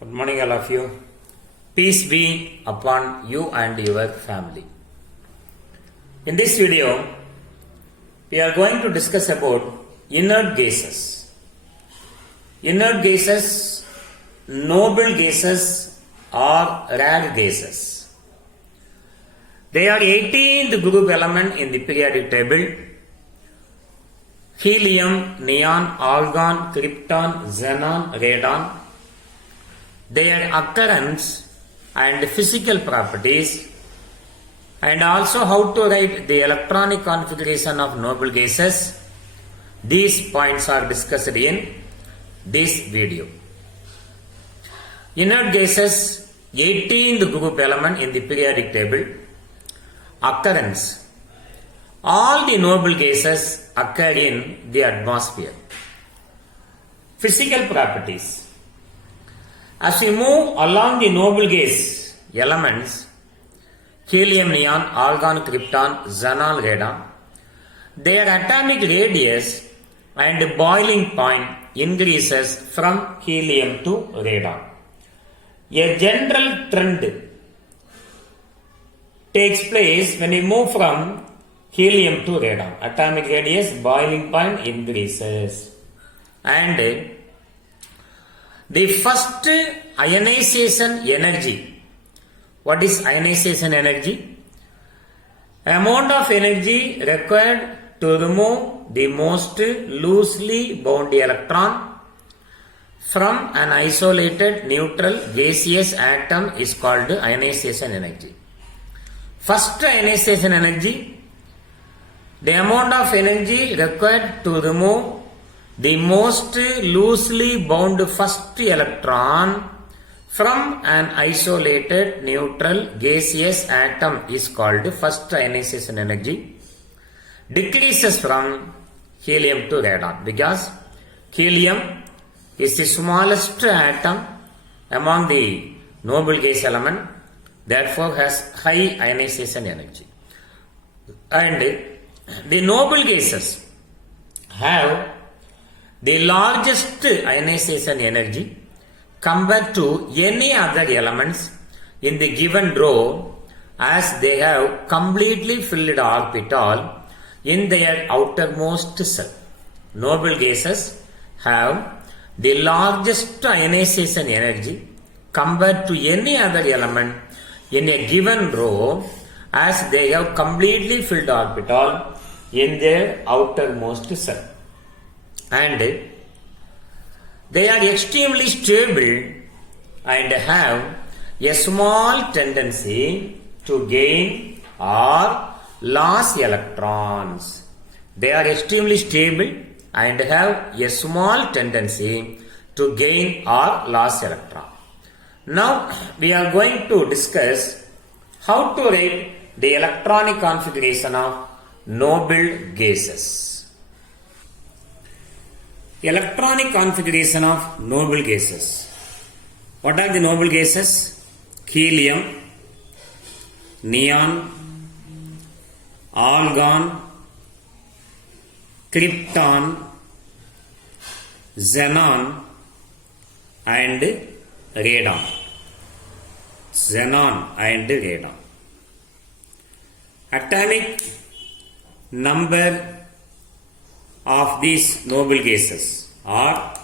Good morning, all of you. Peace be upon you and your family. In this video, we are going to discuss about inert gases. Inert gases, noble gases, or rare gases. They are 18th group element in the periodic table. Helium, neon, argon, krypton, xenon, radon. Their occurrence and physical properties, and also how to write the electronic configuration of noble gases. These points are discussed in this video. Inert gases, 18th group element in the periodic table. Occurrence. All the noble gases occur in the atmosphere. Physical properties. As we move along the noble gas elements, helium, neon, argon, krypton, xenon, radon, their atomic radius and boiling point increases from helium to radon. A general trend takes place when we move from helium to radon. Atomic radius, boiling point increases. And the first ionization energy. What is ionization energy? Amount of energy required to remove the most loosely bound electron from an isolated neutral gaseous atom is called ionization energy. First ionization energy, the amount of energy required to remove the most loosely bound first electron from an isolated neutral gaseous atom is called first ionization energy. Decreases from helium to radon because helium is the smallest atom among the noble gas element, therefore has high ionization energy. And the noble gases have the largest ionization energy compared to any other elements in the given row, as they have completely filled orbital in their outermost cell. Noble gases have the largest ionization energy compared to any other element in a given row, as they have completely filled orbital in their outermost cell. And they are extremely stable and have a small tendency to gain or lose electrons. They are extremely stable and have a small tendency to gain or lose electron. Now we are going to discuss how to write the electronic configuration of noble gases. Electronic configuration of noble gases. What are the noble gases? Helium, neon, argon, krypton, xenon, and radon. Xenon and radon. Atomic number of these noble gases are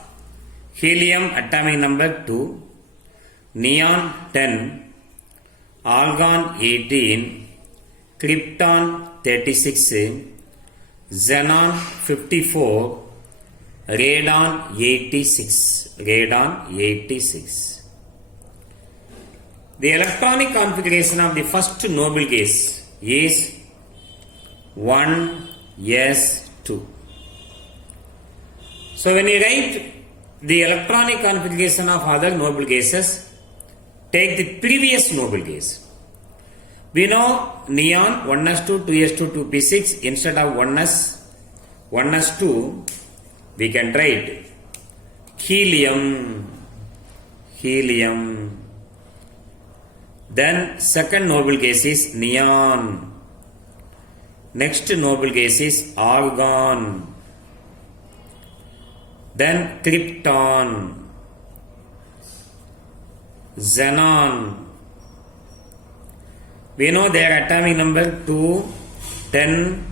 helium atomic number 2, neon 10, argon 18, krypton 36, xenon 54, radon 86. Radon 86. The electronic configuration of the first noble gas is 1s2. So when you write the electronic configuration of other noble gases, take the previous noble gas. We know neon 1s2, 2s2, 2p6. Instead of 1s2, we can write helium. Then second noble gas is neon. Next noble gas is argon. Then krypton. xenon. We know their atomic number 2, 10,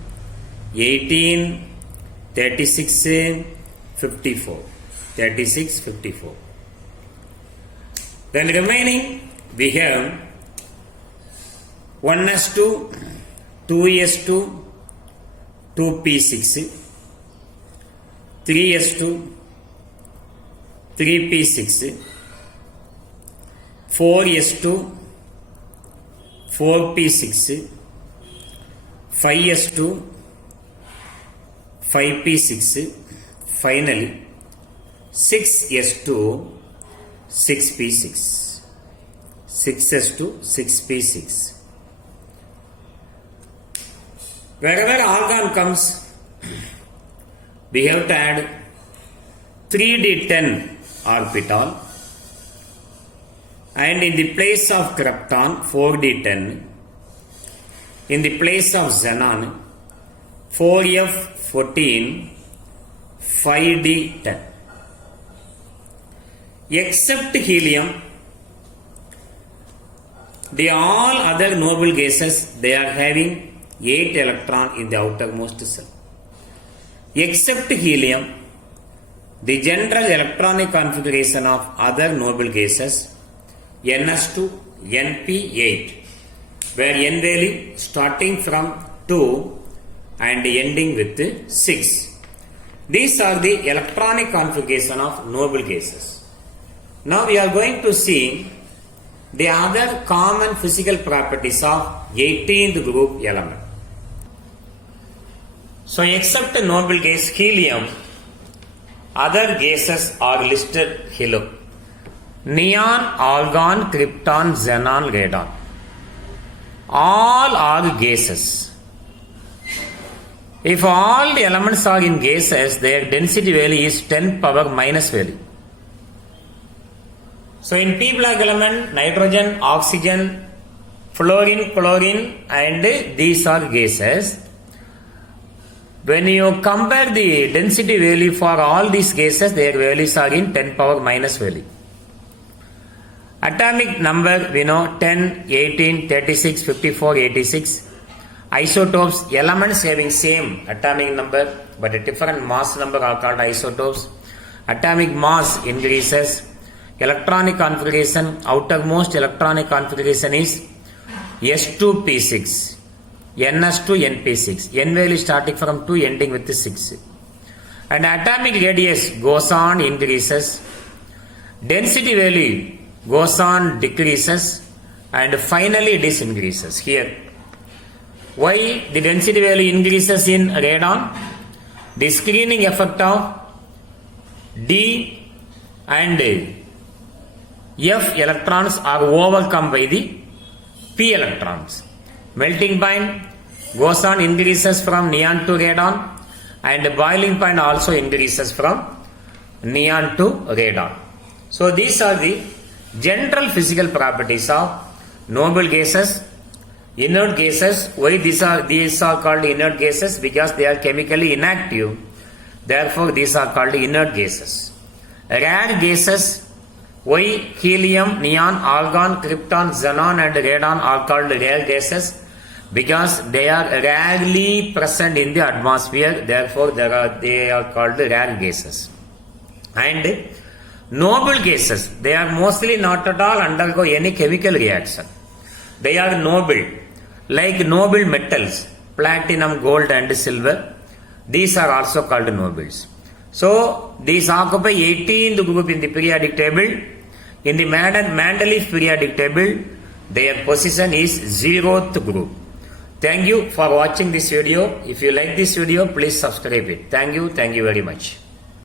18, 36, 54. 36, 54. Then remaining we have 1s2, 2s2, 2p6, 3s2, 3p6, 4s2, 4p6, 5s2, 5p6, finally 6s2, 6p6, 6s2, 6p6. Wherever argon comes, we have to add 3d10 orbital, and in the place of krypton 4d10, in the place of xenon 4f14 5d10. Except helium, the all other noble gases, they are having 8 electron in the outermost shell. Except helium, the general electronic configuration of other noble gases NS2, NP8, where N value starting from 2 and ending with 6. These are the electronic configuration of noble gases. Now we are going to see the other common physical properties of 18th group element. So except noble gas helium, other gases are listed below. Neon, argon, krypton, xenon, radon. All are gases. If all the elements are in gases, their density value is 10 power minus value. So in P block element, nitrogen, oxygen, fluorine, chlorine, and these are gases. When you compare the density value for all these gases, their values are in 10 power minus value. Atomic number we know 10, 18, 36, 54, 86. Isotopes, elements having same atomic number but a different mass number are called isotopes. Atomic mass increases. Electronic configuration, outermost electronic configuration is S2P6, NS2 NP6, N value starting from 2 ending with 6. And atomic radius goes on increases, density value goes on decreases, and finally it is increases here. Why the density value increases in radon? The screening effect of D and F electrons are overcome by the P electrons. Melting point goes on increases from neon to radon, and boiling point also increases from neon to radon. So these are the general physical properties of noble gases. Inert gases, why these are called inert gases? Because they are chemically inactive. Therefore these are called inert gases. Rare gases, why helium, neon, argon, krypton, xenon and radon are called rare gases? Because they are rarely present in the atmosphere. Therefore they are called rare gases. And noble gases, they are mostly not at all undergo any chemical reaction. They are noble, like noble metals, platinum, gold and silver. These are also called nobles. So these occupy 18th group in the periodic table. In the Mendeleev periodic table, their position is 0th group. Thank you for watching this video. If you like this video, please subscribe it. Thank you very much.